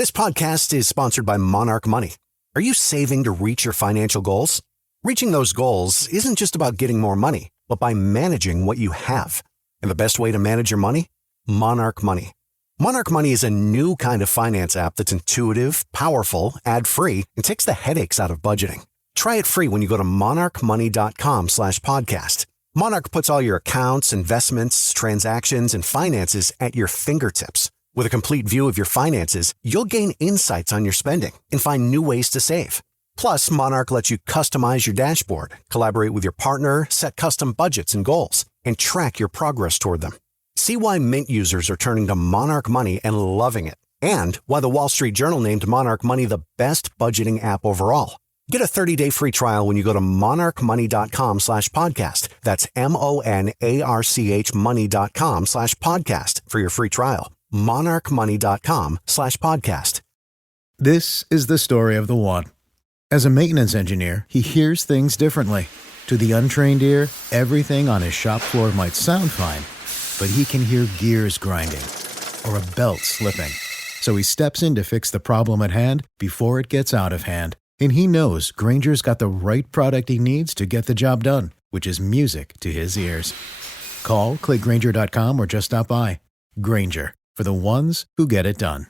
This podcast is sponsored by Monarch Money. Are you saving to reach your financial goals? Reaching those goals isn't just about getting more money, but by managing what you have. And the best way to manage your money? Monarch Money. Monarch Money is a new kind of finance app that's intuitive, powerful, ad-free, and takes the headaches out of budgeting. Try it free when you go to monarchmoney.com/podcast. Monarch puts all your accounts, investments, transactions, and finances at your fingertips. With a complete view of your finances, you'll gain insights on your spending and find new ways to save. Plus, Monarch lets you customize your dashboard, collaborate with your partner, set custom budgets and goals, and track your progress toward them. See why Mint users are turning to Monarch Money and loving it, and why the Wall Street Journal named Monarch Money the best budgeting app overall. Get a 30-day free trial when you go to monarchmoney.com/podcast. That's MONARCH money.com/podcast for your free trial. monarchmoney.com/podcast. This is the story of the one. As a maintenance engineer, he hears things differently. To the untrained ear, everything on his shop floor might sound fine, but he can hear gears grinding or a belt slipping. So he steps in to fix the problem at hand before it gets out of hand. And he knows Grainger's got the right product he needs to get the job done, which is music to his ears. Call, click Grainger.com, or just stop by. Grainger, for the ones who get it done.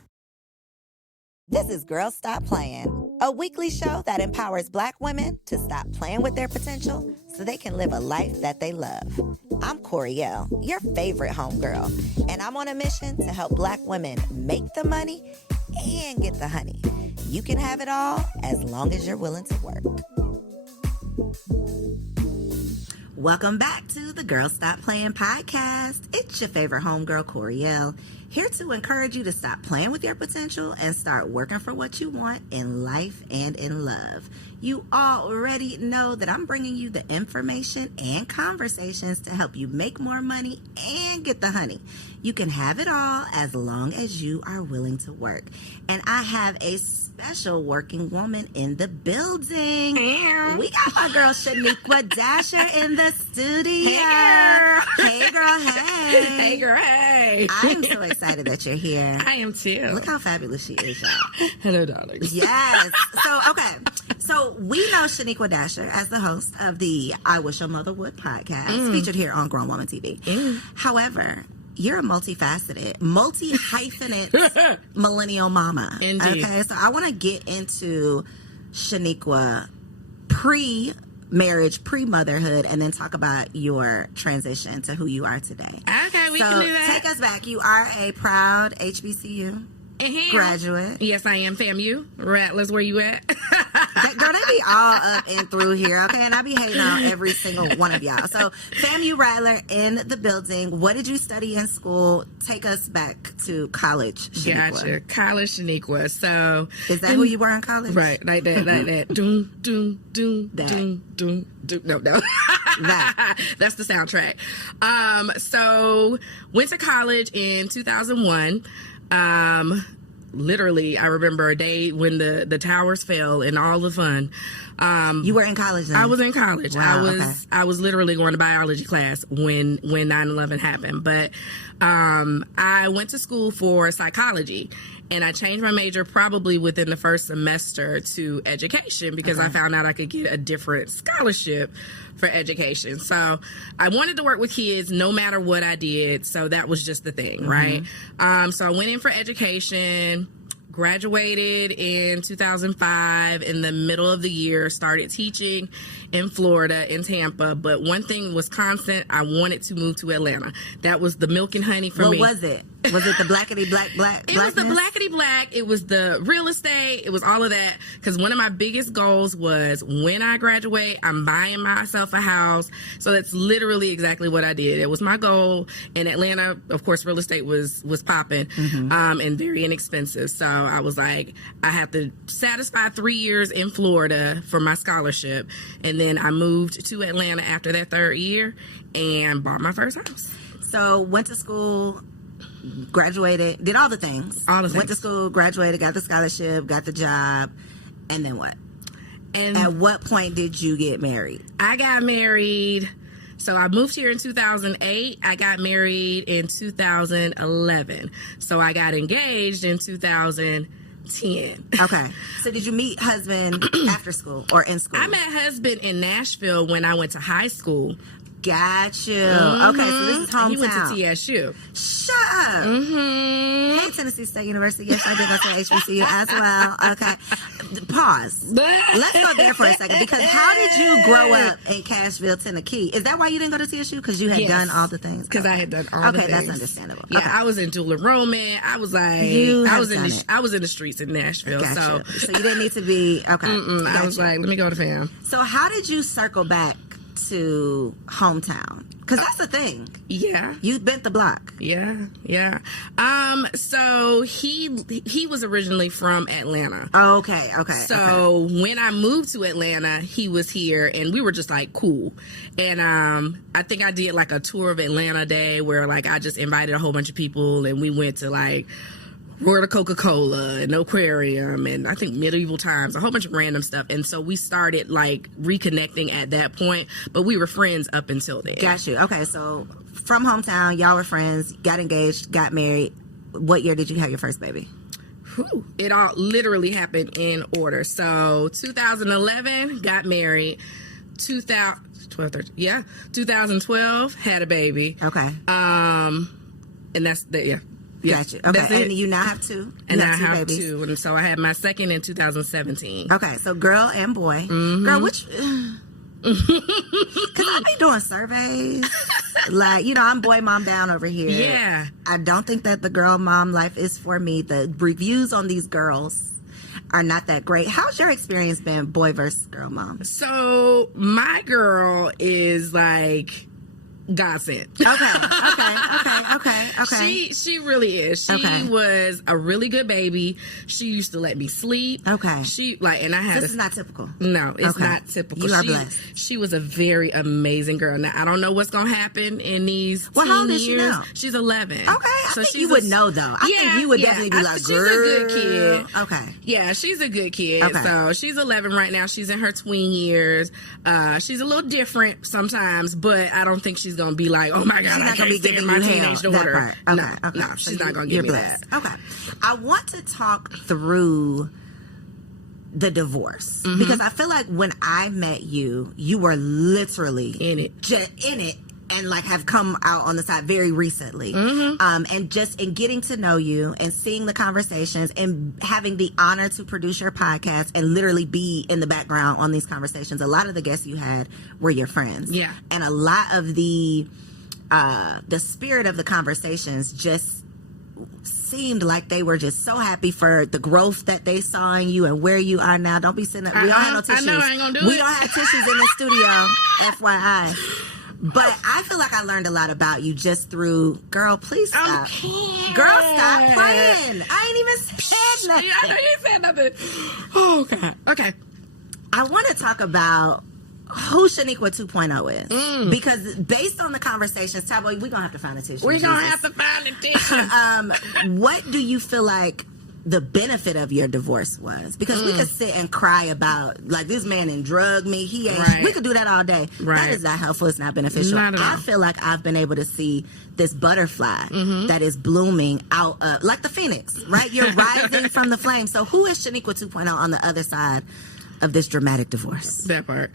This is Girl Stop Playin, a weekly show that empowers Black women to stop playing with their potential so they can live a life that they love. I'm Coriel, your favorite homegirl, and I'm on a mission to help Black women make the money and get the honey. You can have it all as long as you're willing to work. Welcome back to the Girl Stop Playin podcast. It's your favorite homegirl, Coriel, here to encourage you to stop playing with your potential and start working for what you want in life and in love. You already know that I'm bringing you the information and conversations to help you make more money and get the honey. You can have it all as long as you are willing to work. And I have a special working woman in the building. We got my girl Shanequa Dasher in the studio. Hey girl, hey. Hey girl, hey. I'm so excited that you're here. I am too. Look how fabulous she is, y'all. Hello, darlings. Yes. So we know Shanequa Dasher as the host of the I Wish Your Mother Would podcast, featured here on Grown Woman TV. However, you're a multifaceted, multi-hyphenate millennial mama. Indeed. Okay, so I want to get into Shanequa pre-marriage, pre-motherhood, and then talk about your transition to who you are today. Okay, we can do that. Take us back. You are a proud HBCU graduate. Yes, I am. FAMU. Rattlers, where you at? Girl, they be all up and through here, okay? And I be hating on every single one of y'all. So, FAMU Rattler in the building. What did you study in school? Take us back to college, Shanequa. Gotcha. College Shanequa. So, is that who you were in college? Right, like that, like that. Doom, doom, doom, doom, doom, doom. No. That. That's the soundtrack. So, went to college in 2001. Literally, I remember a day when the towers fell and all the fun. You were in college then? I was in college. Wow, I was literally going to biology class when 9/11 happened. But I went to school for psychology, and I changed my major probably within the first semester to education because I found out I could get a different scholarship for education. So I wanted to work with kids no matter what I did. So that was just the thing, right? So I went in for education, graduated in 2005. In the middle of the year, started teaching in Florida, in Tampa. But one thing was constant. I wanted to move to Atlanta. That was the milk and honey for me. What was it? Was it the blackity black? It was the blackity black. It was the real estate. It was all of that. Because one of my biggest goals was when I graduate, I'm buying myself a house. So that's literally exactly what I did. It was my goal. In Atlanta, of course, real estate was popping and very inexpensive. So I was like, I have to satisfy 3 years in Florida for my scholarship. And then I moved to Atlanta after that third year and bought my first house. So went to school, graduated, did all the things. Went to school, graduated, got the scholarship, got the job, and then what? And at what point did you get married? I got married. So I moved here in 2008. I got married in 2011. So I got engaged in 2010. 10. Okay. So did you meet husband after school or in school? I met husband in Nashville when I went to high school. Got you. Okay, so this is hometown. He went to TSU. Shut up. Hey, Tennessee State University. Yes, I did go to HBCU as well. Okay. Pause. Let's go there for a second, because how did you grow up in Cashville, Tennessee? Is that why you didn't go to TSU? Because you had done all the things? Because I had done all the things. Okay, that's understandable. Yeah, okay. I was in dual enrollment. I was like, I was in the streets in Nashville. Gotcha. So you didn't need to be, okay. I was like, let me go to fam. So how did you circle back to hometown? Because that's the thing. Yeah. You bent the block. Yeah. So he was originally from Atlanta. Okay. So when I moved to Atlanta, he was here, and we were just like cool. And I think I did like a tour of Atlanta day where like I just invited a whole bunch of people, and we went to like Royal Coca-Cola and Aquarium and I think Medieval Times, a whole bunch of random stuff. And so we started like reconnecting at that point, but we were friends up until then. Got you. Okay, so from hometown, y'all were friends, got engaged, got married. What year did you have your first baby? Whew. It all literally happened in order. So 2011, got married. 2012, had a baby. Okay. And that's the, yeah. Got you. Okay, and you now have two. And I have two. And so I had my second in 2017. Okay, so girl and boy. Girl, which... Because I be doing surveys. Like, I'm boy mom down over here. Yeah. I don't think that the girl mom life is for me. The reviews on these girls are not that great. How's your experience been, boy versus girl mom? So my girl is like... God sent. Okay. She really is. She was a really good baby. She used to let me sleep. Okay. She and I had. This is not typical. No, it's not typical. You are blessed. She was a very amazing girl. Now I don't know what's gonna happen in these. Well, how old is she years. now? She's 11. Okay, I think you would know though. I think you would definitely be like, she's a good kid. Okay. Yeah, she's a good kid. Okay. So she's 11 right now. She's in her tween years. She's a little different sometimes, but I don't think she's gonna be like, oh my God, she's I not gonna be can't giving stand you my hell. teenage daughter. That part. No, she's not gonna give me blessed. that. Okay. I want to talk through the divorce because I feel like when I met you, you were literally in it, and like have come out on the side very recently. And just in getting to know you and seeing the conversations and having the honor to produce your podcast and literally be in the background on these conversations. A lot of the guests you had were your friends. Yeah. And a lot of the spirit of the conversations just seemed like they were just so happy for the growth that they saw in you and where you are now. Don't be sitting up. We don't have no tissues. I know, I ain't gonna do we don't have tissues in the studio, FYI. But I feel like I learned a lot about you just through, girl, please stop. Girl, stop playing. I ain't even said nothing. I know you said nothing. Oh, God. Okay. I want to talk about who Shanequa 2.0 is. Because based on the conversations, Tabloid, we're going to have to find a tissue. We're going to have to find a tissue. What do you feel like the benefit of your divorce was? Because we could sit and cry about, like, this man and drug me. He ain't. Right. We could do that all day. Right. That is not helpful. It's not beneficial. Not at all. I feel like I've been able to see this butterfly that is blooming out of, like the phoenix, right? You're rising from the flame. So who is Shanequa 2.0 on the other side of this dramatic divorce? That part.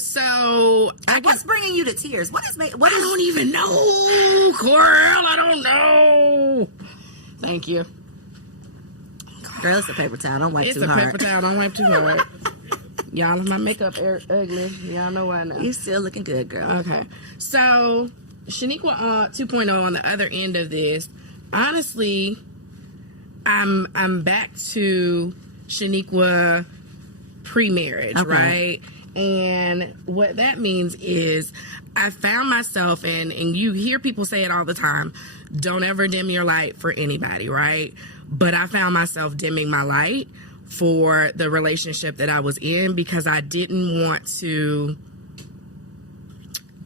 So what's bringing you to tears? I don't even know, Coral. I don't know. Thank you. Girl, it's a paper towel. Don't wipe too hard. It's a paper towel. Don't wipe too hard. Y'all, my makeup ugly. Y'all know why now. You still looking good, girl. Okay. So, Shanequa 2.0 on the other end of this, honestly, I'm back to Shanequa pre-marriage, right? And what that means is I found myself, and you hear people say it all the time, don't ever dim your light for anybody, right? But I found myself dimming my light for the relationship that I was in because I didn't want to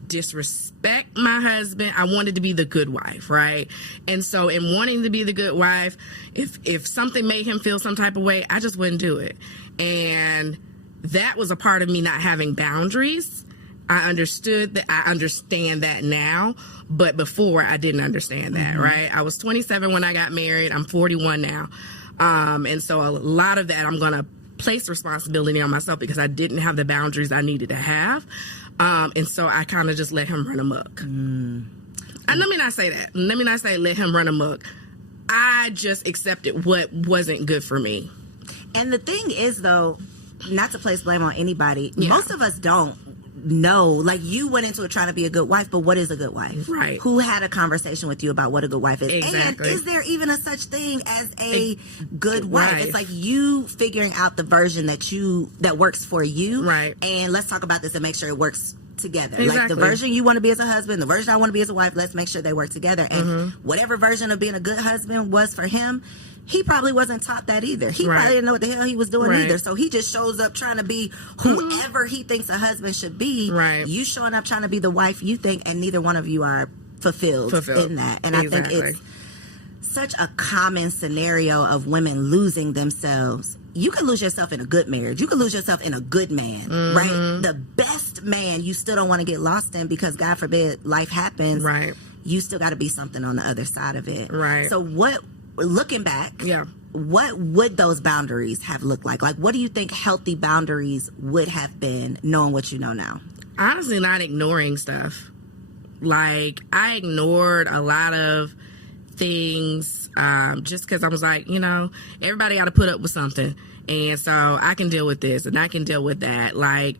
disrespect my husband. I wanted to be the good wife, right? And so in wanting to be the good wife, if something made him feel some type of way, I just wouldn't do it. And that was a part of me not having boundaries. I understood that. I understand that now, but before I didn't understand that, right? I was 27 when I got married. I'm 41 now. And so a lot of that I'm going to place responsibility on myself because I didn't have the boundaries I needed to have. And so I kind of just let him run amok. And let me not say that. Let me not say let him run amok. I just accepted what wasn't good for me. And the thing is, though, not to place blame on anybody, most of us don't know. Like, you went into it trying to be a good wife, but what is a good wife? Right. Who had a conversation with you about what a good wife is? Exactly. And is there even a such thing as a good wife? It's like you figuring out the version that works for you. Right. And let's talk about this and make sure it works together. Exactly. Like, the version you want to be as a husband, the version I want to be as a wife, let's make sure they work together. And whatever version of being a good husband was for him, he probably wasn't taught that either. He probably didn't know what the hell he was doing either. So he just shows up trying to be whoever he thinks a husband should be. Right. You showing up trying to be the wife you think, and neither one of you are fulfilled. In that. And I think it's such a common scenario of women losing themselves. You can lose yourself in a good marriage. You can lose yourself in a good man, right? The best man you still don't want to get lost in because, God forbid, life happens. Right. You still got to be something on the other side of it. Right. So looking back, what would those boundaries have looked like? Like, what do you think healthy boundaries would have been, knowing what you know now? Honestly, not ignoring stuff. Like, I ignored a lot of things just because I was like, everybody got to put up with something. And so I can deal with this and I can deal with that. Like,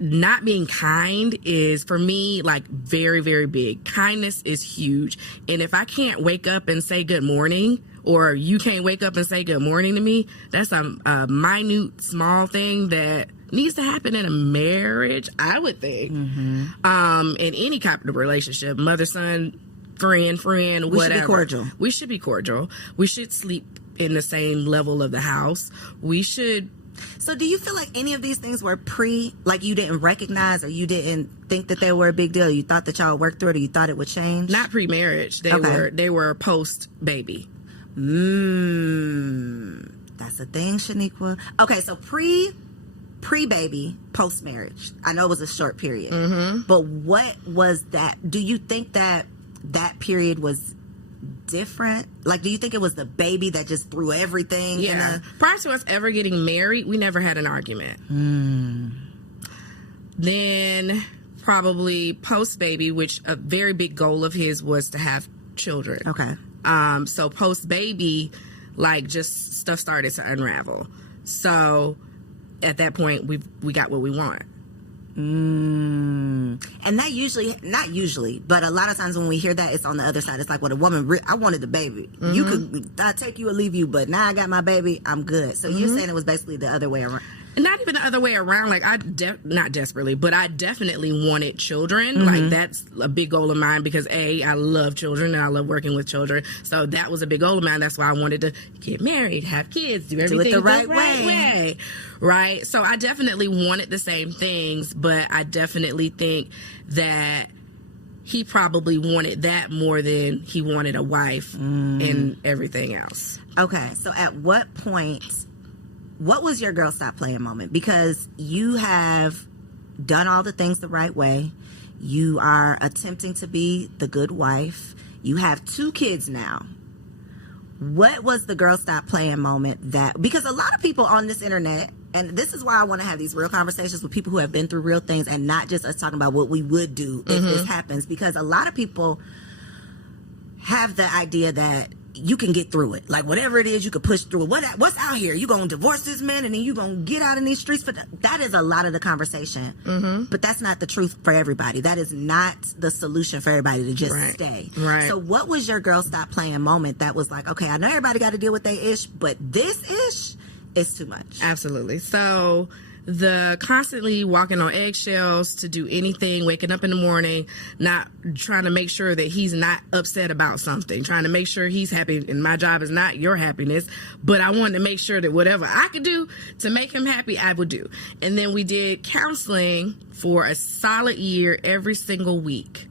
not being kind is, for me, like, very, very big. Kindness is huge. And if I can't wake up and say good morning, or you can't wake up and say good morning to me, that's a minute, small thing that needs to happen in a marriage, I would think. In any kind of relationship, mother, son, friend, whatever. We should be cordial. We should be cordial. We should sleep in the same level of the house. We should. So do you feel like any of these things were like you didn't recognize, or you didn't think that they were a big deal? You thought that y'all worked through it, or you thought it would change? Not pre-marriage. They were post-baby. That's a thing, Shanequa. Okay, so pre-baby, post-marriage. I know it was a short period. But what was that? Do you think that period was different? Like, do you think it was the baby that just threw everything? Prior to us ever getting married, we never had an argument. Then probably post baby, which a very big goal of his was to have children. Okay. So post baby, like, just stuff started to unravel. So at that point, we got what we want. And that not usually, but a lot of times when we hear that, it's on the other side. It's like, well, the woman, I wanted the baby. You could, I'll take you or leave you, but now I got my baby, I'm good. So you're saying it was basically the other way around. And not even the other way around. Like, not desperately, but I definitely wanted children. Like, that's a big goal of mine because, I love children and I love working with children. So that was a big goal of mine. That's why I wanted to get married, have kids, do everything the right way. Right? So I definitely wanted the same things, but I definitely think that he probably wanted that more than he wanted a wife and everything else. Okay, so at what point, what was your Girl Stop Playin moment? Because you have done all the things the right way. You are attempting to be the good wife. You have 2 kids now. What was the Girl Stop Playin moment because a lot of people on this internet, and this is why I want to have these real conversations with people who have been through real things and not just us talking about what we would do if this happens, because a lot of people have the idea that you can get through it. Like, whatever it is, you can push through it. What's out here? You gonna divorce this man and then you gonna get out in these streets? That is a lot of the conversation. But that's not the truth for everybody. That is not the solution for everybody to just stay. Right. So what was your Girl Stop Playin moment that was like, okay, I know everybody got to deal with their ish, but this ish is too much? Absolutely. So the constantly walking on eggshells to do anything, waking up in the morning, not trying to make sure that he's not upset about something, trying to make sure he's happy. And my job is not your happiness, but I wanted to make sure that whatever I could do to make him happy, I would do. And then we did counseling for a solid year every single week.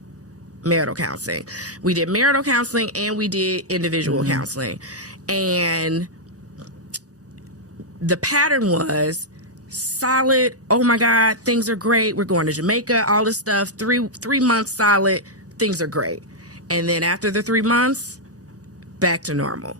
Marital counseling. We did marital counseling and we did individual counseling. And the pattern was solid, oh my God, things are great, we're going to Jamaica, all this stuff, three months solid, things are great. And then after the 3 months, back to normal.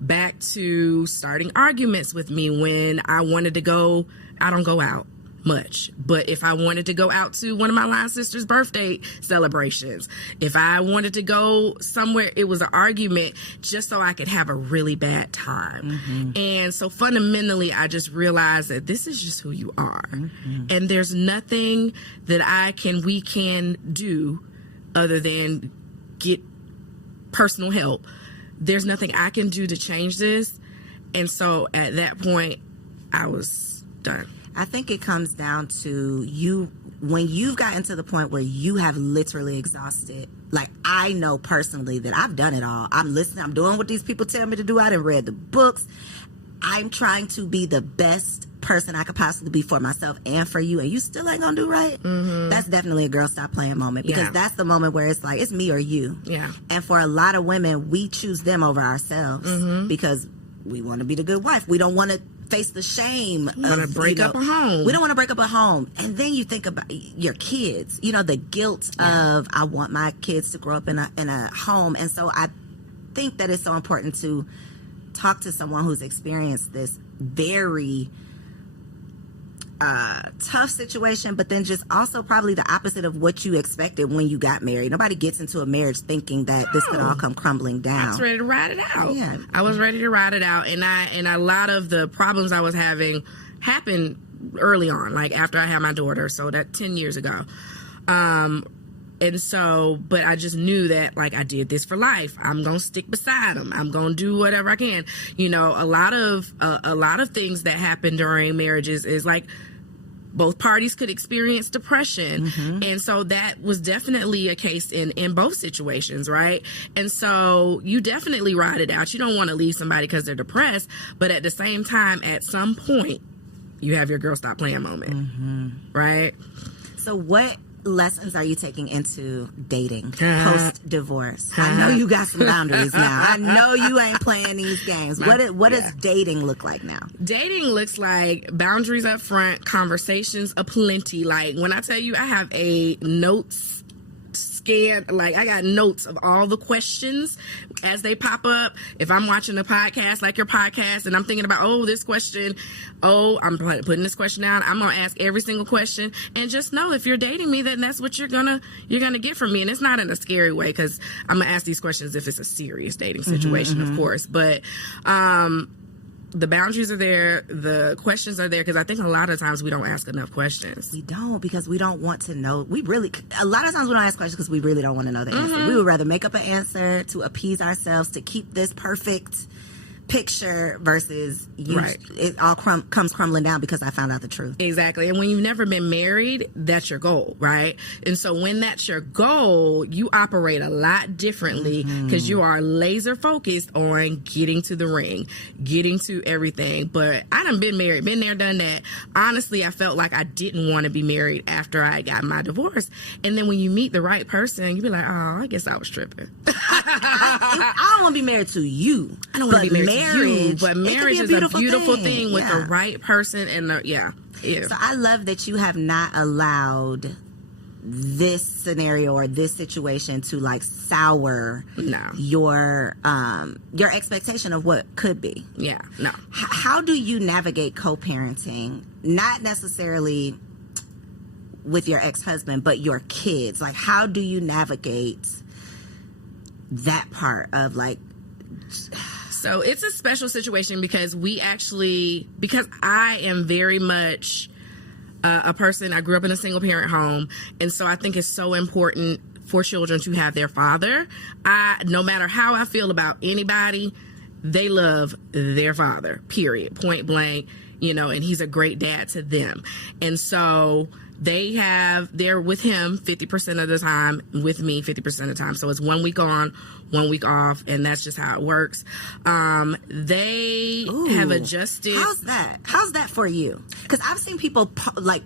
back to starting arguments with me when I wanted to go. I don't go out much, but if I wanted to go out to one of my line sisters' birthday celebrations, if I wanted to go somewhere, it was an argument just so I could have a really bad time. And so fundamentally, I just realized that this is just who you are. And there's nothing that we can do other than get personal help. There's nothing I can do to change this. And so at that point, I was done. I think it comes down to you, when you've gotten to the point where you have literally exhausted. Like, I know personally that I've done it all. I'm listening. I'm doing what these people tell me to do. I done read the books. I'm trying to be the best person I could possibly be for myself and for you, and you still ain't gonna do right. That's definitely a girl stop playing moment, because that's the moment where it's like, it's me or you. And for a lot of women, we choose them over ourselves because we want to be the good wife. We don't want to face the shame of, want to break up a home. We don't want to break up a home. And then you think about your kids, the guilt of, I want my kids to grow up in a home. And so I think that it's so important to talk to someone who's experienced this very tough situation, but then just also probably the opposite of what you expected when you got married. Nobody gets into a marriage thinking that this could all come crumbling down. I was ready to ride it out. I was ready to ride it out, and a lot of the problems I was having happened early on, like after I had my daughter, so that 10 years ago. And so, but I just knew that, like, I did this for life. I'm going to stick beside him. I'm going to do whatever I can. A lot of things that happen during marriages is like, both parties could experience depression. And so that was definitely a case in both situations, right? And so you definitely ride it out. You don't want to leave somebody because they're depressed, but at the same time, at some point, you have your girl stop playing moment, right? So what lessons are you taking into dating post-divorce? I know you got some boundaries now. I know you ain't playing these games. What does dating look like now? Dating looks like boundaries up front, conversations aplenty. Like, when I tell you I have a notes scan, like, I got notes of all the questions as they pop up. If I'm watching a podcast, like your podcast, and I'm thinking about, this question, I'm putting this question down, I'm gonna ask every single question. And just know, if you're dating me, then that's what you're gonna get from me. And it's not in a scary way, because I'm gonna ask these questions if it's a serious dating situation, of course. But the boundaries are there, the questions are there, because I think a lot of times we don't ask enough questions. We don't, because we don't want to know. A lot of times we don't ask questions because we really don't want to know the answer. We would rather make up an answer to appease ourselves, to keep this perfect picture, versus it all comes crumbling down because I found out the truth. Exactly. And when you've never been married, that's your goal, right? And so when that's your goal, you operate a lot differently, because you are laser focused on getting to the ring, getting to everything. But I done been married, been there, done that. Honestly, I felt like I didn't want to be married after I got my divorce. And then when you meet the right person, you be like, I guess I was tripping. I don't want to be married to you. I don't want to be married marriage, but marriage is a beautiful thing with the right person. And So I love that you have not allowed this scenario or this situation to like sour your expectation of what could be. How do you navigate co-parenting? Not necessarily with your ex-husband, but your kids. Like, how do you navigate that part of like? So it's a special situation because I am very much a person, I grew up in a single parent home. And so I think it's so important for children to have their father. No matter how I feel about anybody, they love their father, period, point blank, and he's a great dad to them. And so they're with him 50% of the time, with me 50% of the time. So it's 1 week on, 1 week off, and that's just how it works. They have adjusted. How's that for you? Because I've seen people like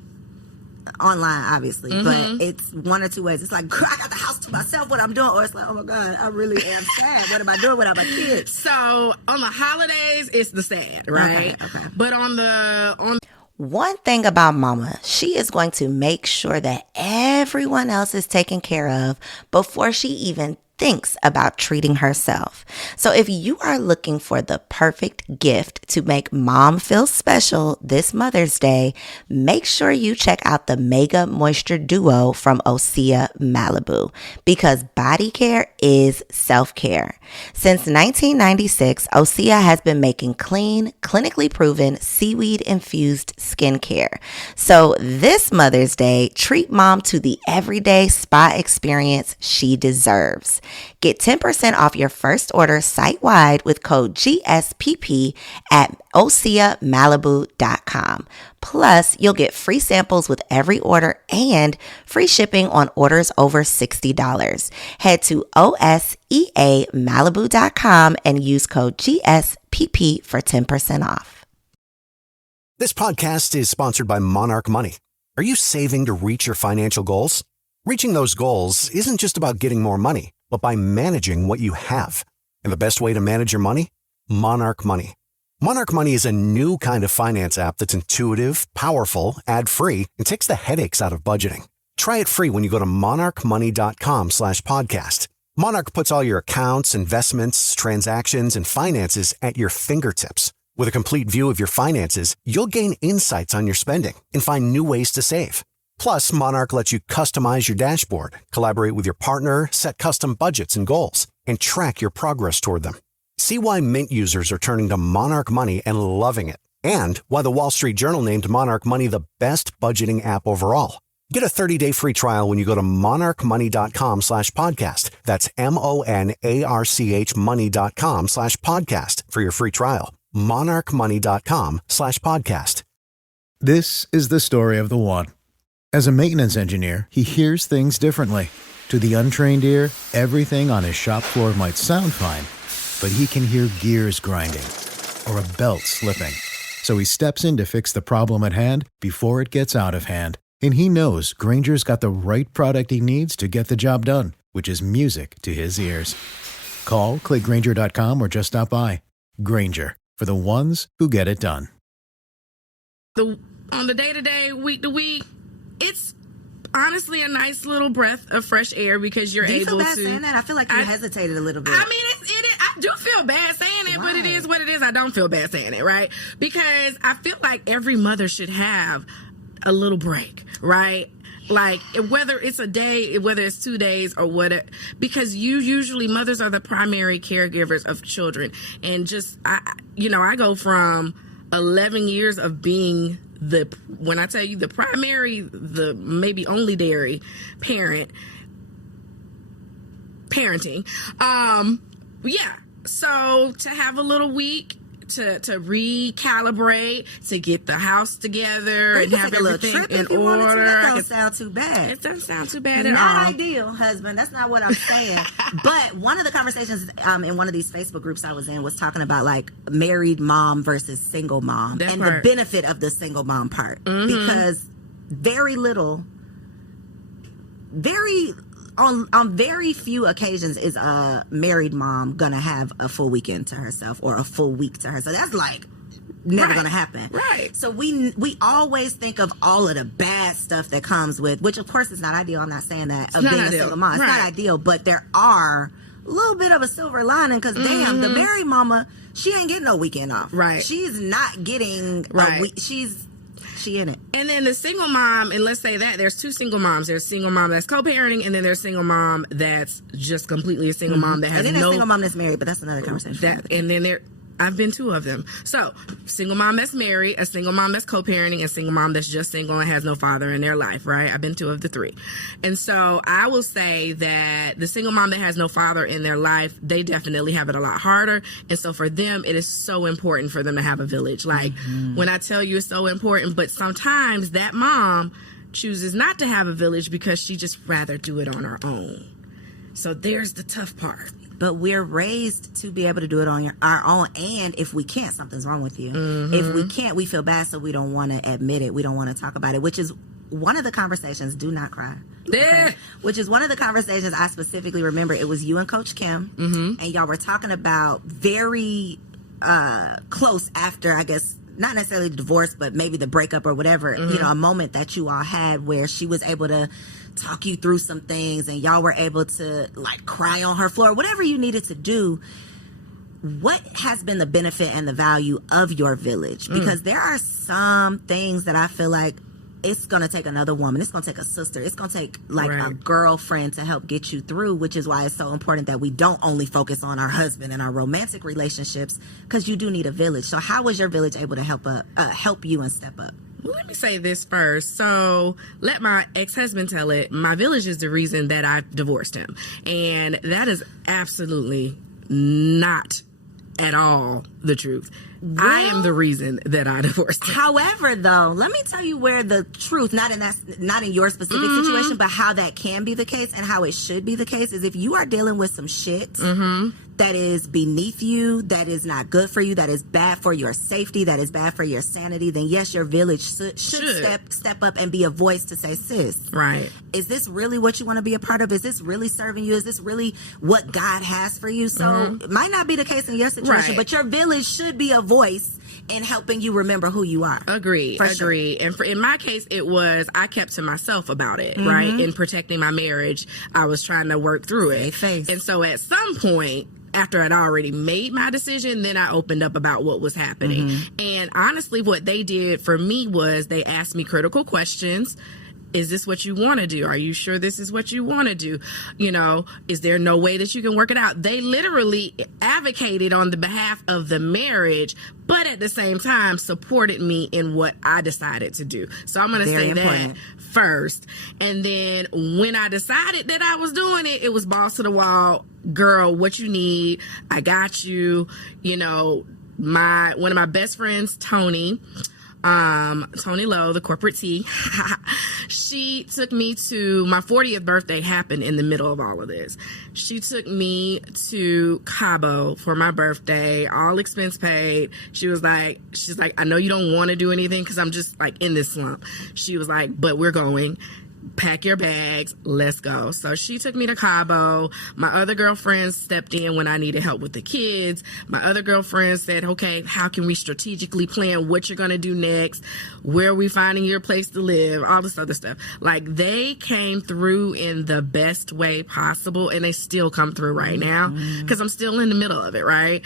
online, obviously, but it's one or two ways. It's like, I got the house to myself, what I'm doing, or it's like, oh my God, I really am sad. What am I doing without my kids? So on the holidays, it's the sad, right? Okay. But on one thing about Mama, she is going to make sure that everyone else is taken care of before she even thinks about treating herself. So if you are looking for the perfect gift to make mom feel special this Mother's Day, make sure you check out the Mega Moisture Duo from Osea Malibu, because body care is self-care. Since 1996, Osea has been making clean, clinically proven, seaweed-infused skincare. So this Mother's Day, treat mom to the everyday spa experience she deserves. Get 10% off your first order site-wide with code GSPP at OseaMalibu.com. Plus, you'll get free samples with every order and free shipping on orders over $60. Head to OSEAMalibu.com and use code GSPP for 10% off. This podcast is sponsored by Monarch Money. Are you saving to reach your financial goals? Reaching those goals isn't just about getting more money, but by managing what you have. And the best way to manage your money? Monarch Money. Monarch Money is a new kind of finance app that's intuitive, powerful, ad-free, and takes the headaches out of budgeting. Try it free when you go to monarchmoney.com/podcast. Monarch puts all your accounts, investments, transactions, and finances at your fingertips. With a complete view of your finances, you'll gain insights on your spending and find new ways to save. Plus, Monarch lets you customize your dashboard, collaborate with your partner, set custom budgets and goals, and track your progress toward them. See why Mint users are turning to Monarch Money and loving it, and why the Wall Street Journal named Monarch Money the best budgeting app overall. Get a 30-day free trial when you go to monarchmoney.com/podcast. That's MONARCH money.com/podcast for your free trial. monarchmoney.com/podcast. This is the story of the one. As a maintenance engineer, he hears things differently. To the untrained ear, everything on his shop floor might sound fine, but he can hear gears grinding or a belt slipping. So he steps in to fix the problem at hand before it gets out of hand. And he knows Granger's got the right product he needs to get the job done, which is music to his ears. Call, click Granger.com, or just stop by. Granger, for the ones who get it done. On the day-to-day, week-to-week, it's honestly a nice little breath of fresh air because you're able to... Do you feel bad saying that? I feel like you hesitated a little bit. I mean, I do feel bad saying it, but it is what it is. I don't feel bad saying it, right? Because I feel like every mother should have a little break, right? Like, whether it's a day, whether it's 2 days or whatever, because mothers are the primary caregivers of children. And I go from 11 years of being when I tell you the primary, the maybe only dairy parenting. So to have a little week to recalibrate, to get the house together and have everything in order. That don't sound too bad. It doesn't sound too bad at all. Not ideal, husband. That's not what I'm saying. But one of the conversations in one of these Facebook groups I was in was talking about like married mom versus single mom the benefit of the single mom part. Mm-hmm. Because on very few occasions is a married mom gonna have a full weekend to herself or a full week to herself. That's like never gonna happen. Right. So we always think of all of the bad stuff that comes with, which of course is not ideal. I'm not saying that of being a single mom. It's not ideal, but there are a little bit of a silver lining because damn, the married mama, she ain't getting no weekend off. Right. She's not getting a week. She in it. And then the single mom, and let's say that there's two single moms. There's single mom that's co-parenting, and then there's single mom that's just completely a single mom that has and then there's single mom that's married, but that's another conversation. And then I've been two of them. So, single mom that's married, a single mom that's co-parenting, a single mom that's just single and has no father in their life, right? I've been two of the three. And so, I will say that the single mom that has no father in their life, they definitely have it a lot harder. And so, for them, it is so important for them to have a village. Like, when I tell you it's so important, but sometimes that mom chooses not to have a village because she just rather do it on her own. So, there's the tough part. But we're raised to be able to do it on our own. And if we can't, something's wrong with you. Mm-hmm. If we can't, we feel bad, so we don't want to admit it. We don't want to talk about it, which is one of the conversations. Do not cry. Yeah. Okay? Which is one of the conversations I specifically remember. It was you and Coach Kim, and y'all were talking about very close after, I guess, not necessarily the divorce, but maybe the breakup or whatever, you know, a moment that you all had where she was able to talk you through some things and y'all were able to like cry on her floor, whatever you needed to do. What has been the benefit and the value of your village? Because there are some things that I feel like it's going to take another woman. It's going to take a sister. It's going to take like a girlfriend to help get you through, which is why it's so important that we don't only focus on our husband and our romantic relationships, because you do need a village. So how was your village able to help you and step up? Well, let me say this first. So let my ex-husband tell it. My village is the reason that I divorced him. And that is absolutely not at all the truth. Well, I am the reason that I divorced him. However, though, let me tell you where the truth, not in your specific situation, but how that can be the case and how it should be the case is if you are dealing with some shit that is beneath you, that is not good for you, that is bad for your safety, that is bad for your sanity, then yes, your village should step up and be a voice to say, sis, right, is this really what you want to be a part of? Is this really serving you? Is this really what God has for you? So it might not be the case in your situation, but your village should be a voice in helping you remember who you are. Agree. Sure. And in my case, it was I kept to myself about it, right? In protecting my marriage, I was trying to work through it. And so at some point, after I'd already made my decision, then I opened up about what was happening. And honestly, what they did for me was they asked me critical questions. Is this what you want to do? Are you sure this is what you want to do? You know, is there no way that you can work it out? They literally advocated on the behalf of the marriage, but at the same time supported me in what I decided to do. So I'm going to say that first. And then when I decided that I was doing it, it was balls to the wall. Girl, what you need, I got you. You know, one of my best friends, Tony Lowe, the corporate T, she took me to my 40th birthday happened in the middle of all of this. She took me to Cabo for my birthday, all expense paid. She's like, I know you don't want to do anything because I'm just like in this slump. She was like, but we're going. Pack your bags, let's go. So she took me to Cabo. My other girlfriends stepped in when I needed help with the kids. My other girlfriends said, okay, how can we strategically plan what you're going to do next? Where are we finding your place to live? All this other stuff. Like, they came through in the best way possible, and they still come through right now because I'm still in the middle of it, right?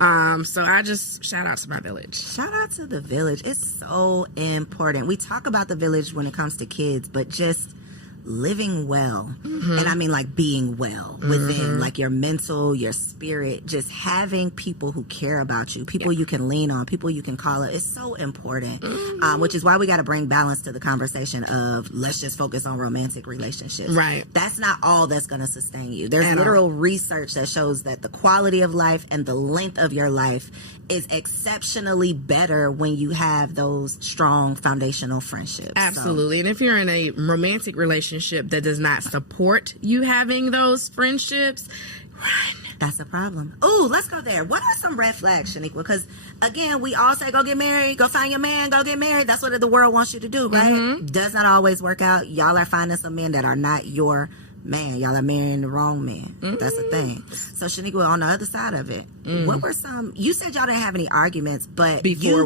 So I just shout out to my village. Shout out to the village. It's so important. We talk about the village when it comes to kids, but just living well, and I mean like being well within like your mental, your spirit, just having people who care about you, people you can lean on, people you can call it, is so important, which is why we got to bring balance to the conversation of let's just focus on romantic relationships. Right. That's not all that's going to sustain you. There's literal research that shows that the quality of life and the length of your life is exceptionally better when you have those strong foundational friendships. Absolutely. So. And if you're in a romantic relationship that does not support you having those friendships, run. That's a problem. Ooh, let's go there. What are some red flags, Shanequa? Because, again, we all say go get married, go find your man, go get married. That's what the world wants you to do, right? Does not always work out. Y'all are finding some men that are not your man. Y'all are marrying the wrong man. That's the thing. So, Shanequa, on the other side of it, what were some, you said y'all didn't have any arguments, but before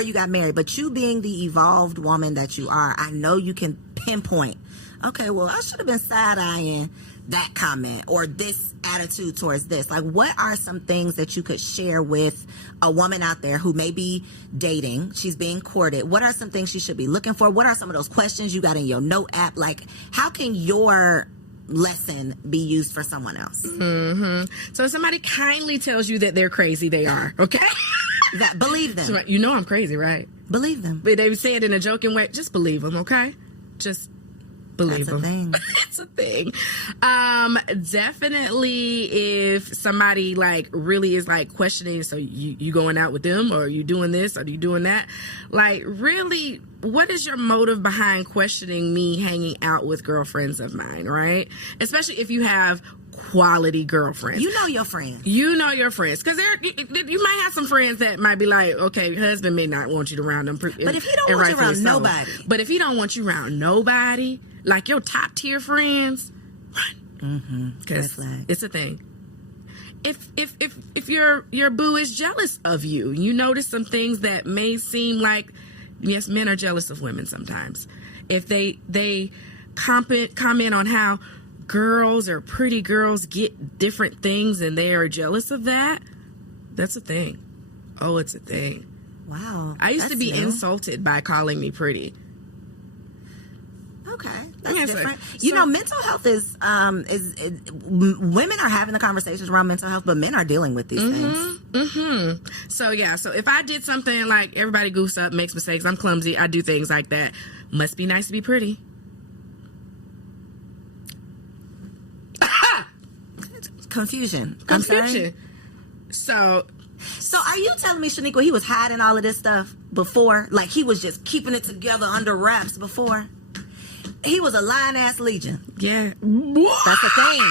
you got married, but you being the evolved woman that you are, I know you can pinpoint, okay, well, I should have been side-eyeing that comment or this attitude towards this. Like, what are some things that you could share with a woman out there who may be dating, she's being courted? What are some things she should be looking for? What are some of those questions you got in your note app? Like, how can your lesson be used for someone else? So if somebody kindly tells you that they're crazy, they are, okay? Believe them. So, you know I'm crazy, right? Believe them. But they say it in a joking way. Just believe them, okay? Just believe them. That's a thing. Definitely if somebody like really is like questioning, so you going out with them, or are you doing this, or are you doing that? Like, really, what is your motive behind questioning me hanging out with girlfriends of mine, right? Especially if you have quality girlfriends. You know your friends. You know your friends. Because you might have some friends that might be like, okay, husband may not want you around them. But if he don't want you around nobody. But if he don't want you around nobody, like your top tier friends, run. Because it's a thing. if your boo is jealous of you, you notice some things that may seem like, yes, men are jealous of women sometimes. If they comment on how girls or pretty girls get different things and they are jealous of that, that's a thing. Oh, it's a thing. Wow. I used to be insulted by calling me pretty. Okay, that's different. Mental health is women are having the conversations around mental health, but men are dealing with these things. So if I did something like everybody goofs up, makes mistakes, I'm clumsy, I do things like that, must be nice to be pretty. Confusion. So are you telling me, Shanequa, he was hiding all of this stuff before? Like, he was just keeping it together under wraps before? He was a lying-ass legion. Yeah. That's the thing.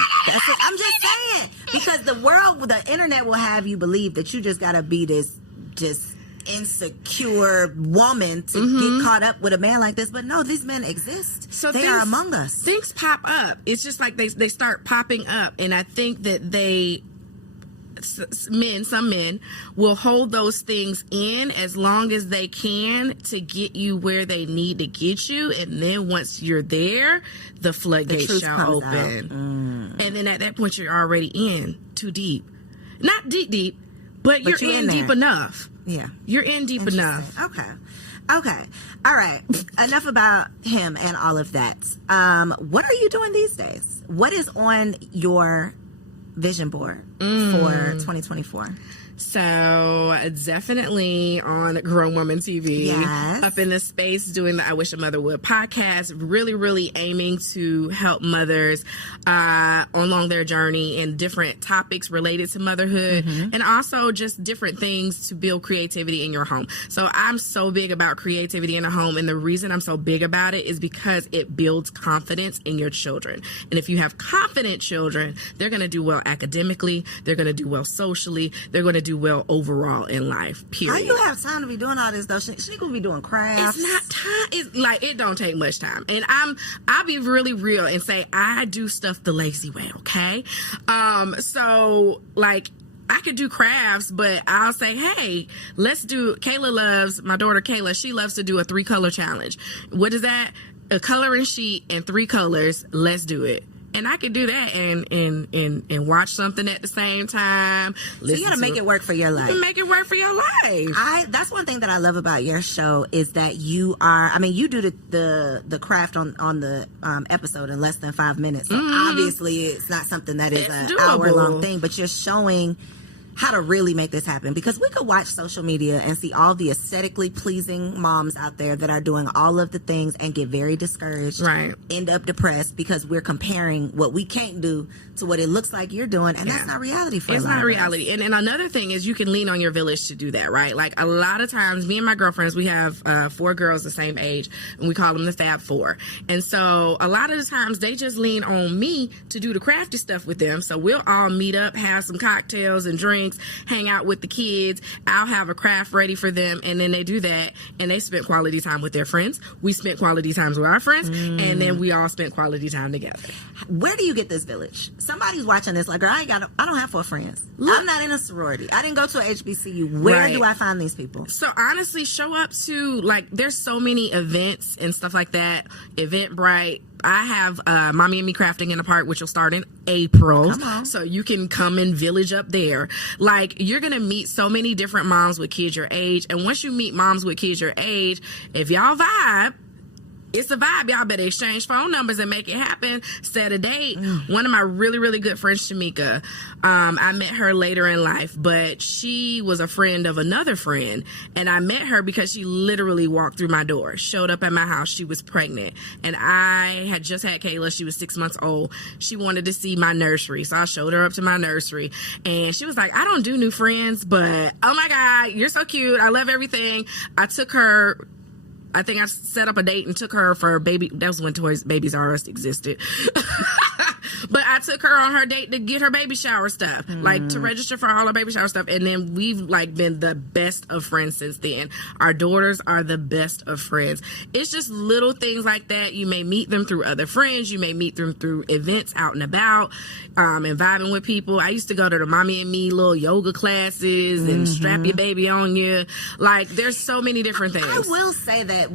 I'm just saying. Because the internet will have you believe that you just got to be this just insecure woman to get caught up with a man like this. But no, these men exist. So they are among us. Things pop up. It's just like they start popping up. And I think that some men will hold those things in as long as they can to get you where they need to get you, and then once you're there, the floodgates shall open. And then at that point you're already in too deep. Not deep, but you're in deep enough. Yeah. You're in deep enough. Okay. All right. Enough about him and all of that. What are you doing these days? What is on your vision board for 2024? So definitely on Grown Woman TV, yes. Up in the space doing the I Wish a Mother Would podcast, really aiming to help mothers along their journey and different topics related to motherhood, and also just different things to build creativity in your home. So I'm so big about creativity in a home, and the reason I'm so big about it is because it builds confidence in your children. And if you have confident children, they're going to do well academically, they're going to do well socially, they're going to do well overall in life, period. How you have time to be doing all this, though? She could be doing crafts. It's not time. It's like, it don't take much time. And I'll be really real and say I do stuff the lazy way, okay? So, like, I could do crafts, but I'll say, hey, let's do, my daughter Kayla, she loves to do a 3-color challenge. What is that? A coloring sheet and 3 colors. Let's do it. And I could do that and watch something at the same time. So you got to make it work for your life. Make it work for your life. That's one thing that I love about your show is that you do the craft on the episode in less than 5 minutes. So obviously it's not something that is an hour-long thing, but you're showing how to really make this happen, because we could watch social media and see all the aesthetically pleasing moms out there that are doing all of the things and get very discouraged, right? End up depressed because we're comparing what we can't do to what it looks like you're doing, and that's not reality for it's not reality. And another thing is you can lean on your village to do that, right? Like, a lot of times, me and my girlfriends, we have 4 girls the same age, and we call them the Fab Four. And so a lot of the times they just lean on me to do the crafty stuff with them. So we'll all meet up, have some cocktails and drinks, hang out with the kids. I'll have a craft ready for them, and then they do that, and they spent quality time with their friends. We spent quality times with our friends, and then we all spent quality time together. Where do you get this village? Somebody's watching this like, girl, I don't have 4 friends. I'm not in a sorority. I didn't go to a HBCU. Where do I find these people? So honestly, show up to, like, there's so many events and stuff like that. Eventbrite. I have Mommy and Me Crafting in the Park, which will start in April. So you can come and village up there. Like, you're going to meet so many different moms with kids your age. And once you meet moms with kids your age, if y'all vibe, it's a vibe. Y'all better exchange phone numbers and make it happen. Set a date. One of my really good friends, Shanequa, I met her later in life, but she was a friend of another friend. And I met her because she literally walked through my door, showed up at my house. She was pregnant. And I had just had Kayla. She was 6 months old. She wanted to see my nursery. So I showed her up to my nursery. And she was like, I don't do new friends, but oh my God, you're so cute. I love everything. I took her. I think I set up a date and took her for a baby. That was when Toys Babies R Us existed. But I took her on her date to get her baby shower stuff, like to register for all her baby shower stuff. And then we've like been the best of friends since then. Our daughters are the best of friends. It's just little things like that. You may meet them through other friends. You may meet them through events out and about, and vibing with people. I used to go to the Mommy and Me little yoga classes and strap your baby on you. Like, there's so many different things. I will say that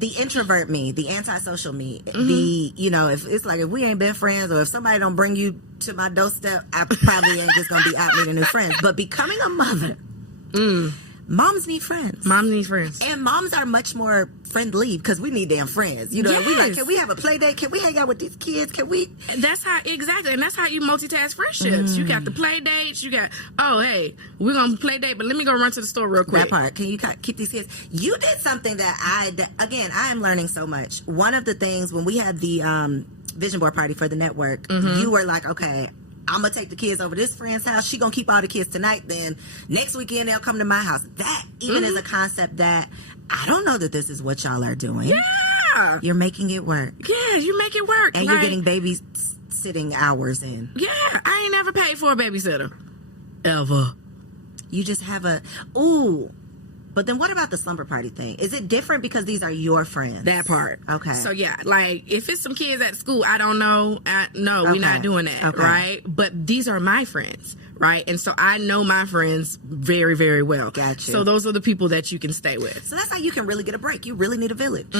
the introvert me, the antisocial me, the, you know, if it's like if we ain't been friends or if somebody don't bring you to my doorstep, I probably ain't just gonna be out meeting new friends. But becoming a mother, moms need friends. Moms need friends. And moms are much more friendly because we need damn friends. You know, we like, can we have a play date? Can we hang out with these kids? Can we? That's how, exactly. And that's how you multitask friendships. You got the play dates. You got, oh, hey, we're going to play date, but let me go run to the store real quick. That part. Can you keep these kids? You did something that I am learning so much. One of the things when we had the vision board party for the network, you were like, okay, I'm going to take the kids over to this friend's house. She going to keep all the kids tonight. Then next weekend, they'll come to my house. That even is a concept that I don't know that this is what y'all are doing. Yeah. You're making it work. Yeah, you make it work. And you're getting babysitting hours in. Yeah, I ain't never paid for a babysitter. Ever. You just have but then what about the slumber party thing? Is it different because these are your friends? That part. Okay. So yeah, like if it's some kids at school, I don't know. No, we're not doing that, right? But these are my friends, right? And so I know my friends very, very well. Gotcha. So those are the people that you can stay with. So that's how you can really get a break. You really need a village.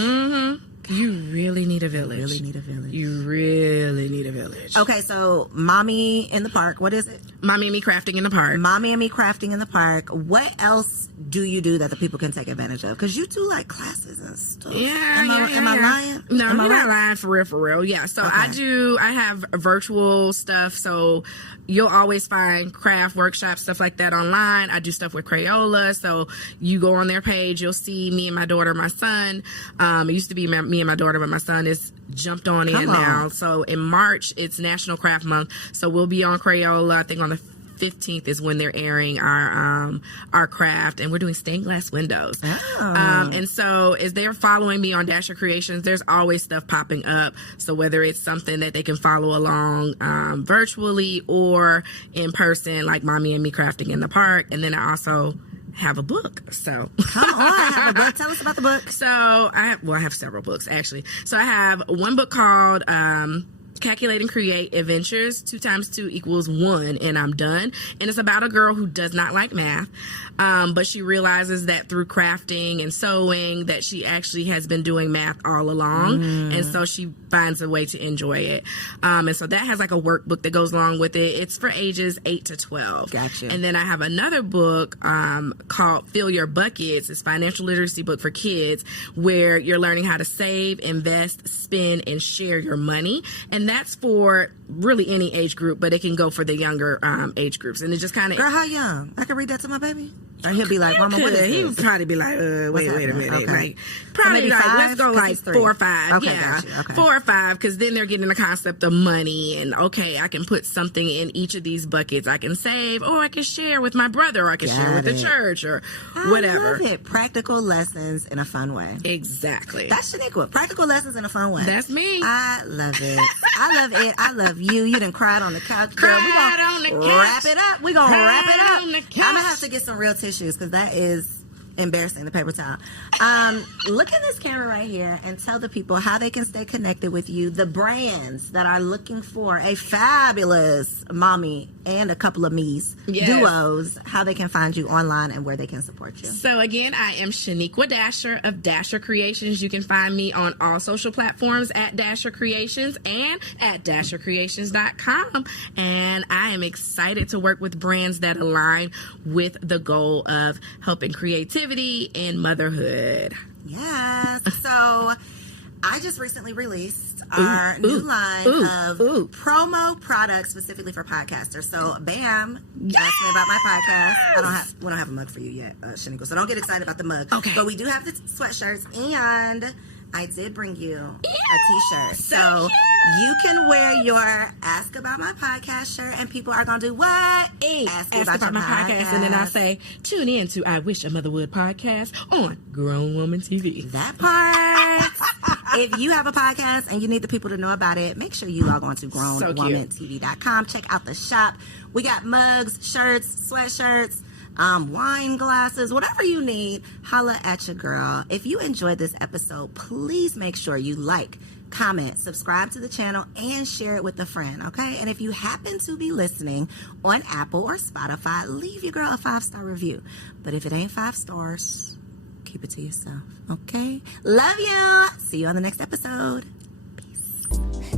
You really need a village. You really need a village. You really need a village. Okay, so Mommy in the Park, what is it? Mommy and Me Crafting in the Park. Mommy and Me Crafting in the Park. What else do you do that the people can take advantage of? Because you do like classes and stuff. Yeah, Am I lying? No, am you're I not lying, for real. Yeah, so I have virtual stuff, so you'll always find craft workshops, stuff like that online. I do stuff with Crayola, so you go on their page, you'll see me and my daughter, my son. It used to be me and my daughter, but my son is jumped on in now. So in March, it's National Craft Month, so we'll be on Crayola. I think on the 15th is when they're airing our craft, and we're doing stained glass windows. And so as they're following me on Dasher Creations, there's always stuff popping up. So whether it's something that they can follow along virtually or in person, like Mommy and Me Crafting in the Park. And then I also have a book. So come on, I have a book. Tell us about the book. So I have several books actually. So I have one book called Calculate and Create Adventures 2 × 2 = 1, and I'm done. And it's about a girl who does not like math, but she realizes that through crafting and sewing that she actually has been doing math all along, and so she finds a way to enjoy it. And so that has like a workbook that goes along with it. It's for ages 8 to 12. Gotcha. And then I have another book called Fill Your Buckets. It's a financial literacy book for kids where you're learning how to save, invest, spend, and share your money. And that's for really any age group, but it can go for the younger age groups. And it just kind of... Girl, how young? I can read that to my baby? Or he'll be like, Mama, what is this? He would probably be like, wait a minute. Okay. Like, probably so like, 5? let's go like 4 or 5. Okay, yeah. gotcha. Okay. 4 or 5, because then they're getting the concept of money and, okay, I can put something in each of these buckets. I can save, or I can share with my brother, or I can share with the church, or whatever. I love it. Practical lessons in a fun way. Exactly. That's Shanequa. Practical lessons in a fun way. That's me. I love it. I love it. I love you. You done cried on the couch. Girl, we're on the going couch. to wrap it up. We're going to wrap it up. On the couch. I'm going to have to get some real tissues because that is embarrassing, the paper towel. Look at this camera right here and tell the people how they can stay connected with you, the brands that are looking for a fabulous mommy and a couple of me's duos, how they can find you online and where they can support you. So again, I am Shanequa Dasher of Dasher Creations. You can find me on all social platforms at Dasher Creations and at DasherCreations.com. And I am excited to work with brands that align with the goal of helping creativity and motherhood. Yes. So I just recently released our new line of promo products specifically for podcasters. So Bam asked me about my podcast. We don't have a mug for you yet, Shanequa, so don't get excited about the mug. Okay. But we do have the sweatshirts, and I did bring you a t-shirt. So you can wear your Ask About My Podcast shirt, and people are going to do what? Ask about my podcast. And then I say, tune in to I Wish a Mother Would podcast on Grown Woman TV. That part. If you have a podcast and you need the people to know about it, make sure you log on to grownwomantv.com. Check out the shop. We got mugs, shirts, sweatshirts, wine glasses, whatever you need, holla at your girl. If you enjoyed this episode, please make sure you like, comment, subscribe to the channel, and share it with a friend, okay? And if you happen to be listening on Apple or Spotify, leave your girl a 5-star review. But if it ain't 5 stars, keep it to yourself, okay? Love you. See you on the next episode.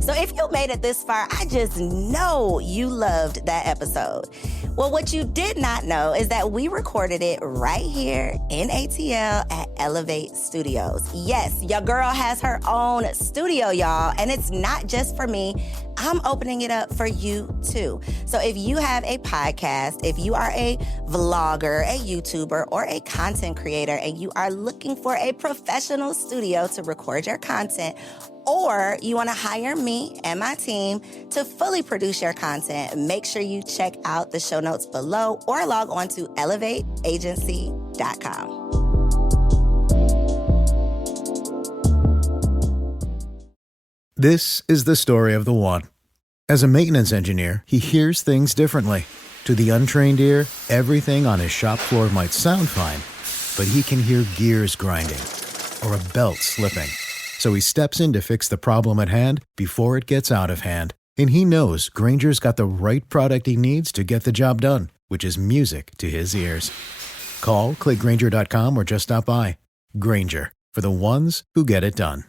So if you made it this far, I just know you loved that episode. Well, what you did not know is that we recorded it right here in ATL at Elevate Studios. Yes, your girl has her own studio, y'all, and it's not just for me. I'm opening it up for you too. So if you have a podcast, if you are a vlogger, a YouTuber, or a content creator, and you are looking for a professional studio to record your content, or you want to hire me and my team to fully produce your content, make sure you check out the show notes below or log on to elevateagency.com. This is the story of the one. As a maintenance engineer, he hears things differently. To the untrained ear, everything on his shop floor might sound fine, but he can hear gears grinding or a belt slipping. So he steps in to fix the problem at hand before it gets out of hand. And he knows Grainger's got the right product he needs to get the job done, which is music to his ears. Call, click Grainger.com, or just stop by. Grainger, for the ones who get it done.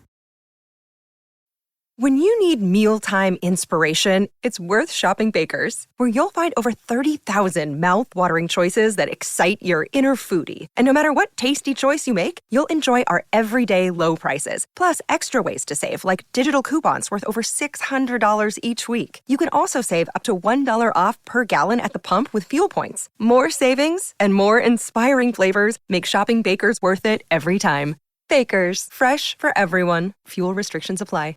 When you need mealtime inspiration, it's worth shopping Baker's, where you'll find over 30,000 mouth-watering choices that excite your inner foodie. And no matter what tasty choice you make, you'll enjoy our everyday low prices, plus extra ways to save, like digital coupons worth over $600 each week. You can also save up to $1 off per gallon at the pump with fuel points. More savings and more inspiring flavors make shopping Baker's worth it every time. Baker's, fresh for everyone. Fuel restrictions apply.